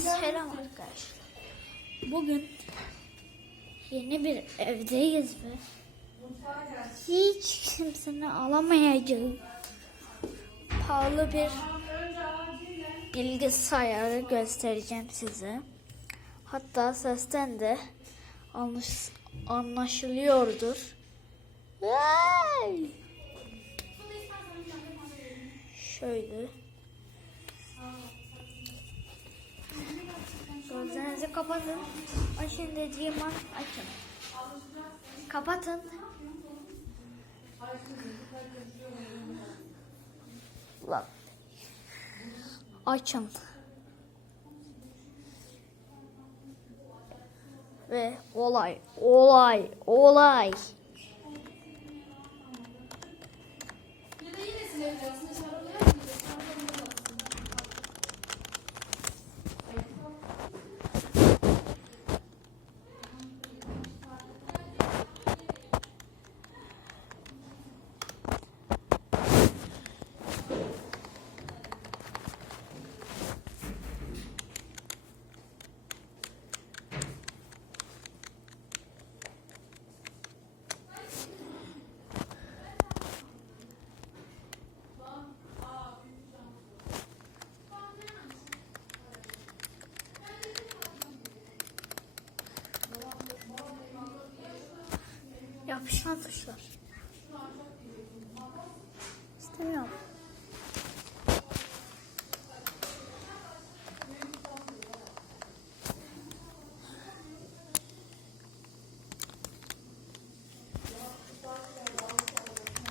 Selam arkadaşlar. Bugün yeni bir evdeyiz ve hiç kimsenin alamayacağı pahalı bir bilgisayarı göstereceğim size. Hatta sesten de anlaş, anlaşılıyordur. Vay! Şöyle. Gözlerinizi kapatın. Açın dediğim an açın. Kapatın. Lan. Açın. Ve olay, olay, olay. Yapışkan taşlar.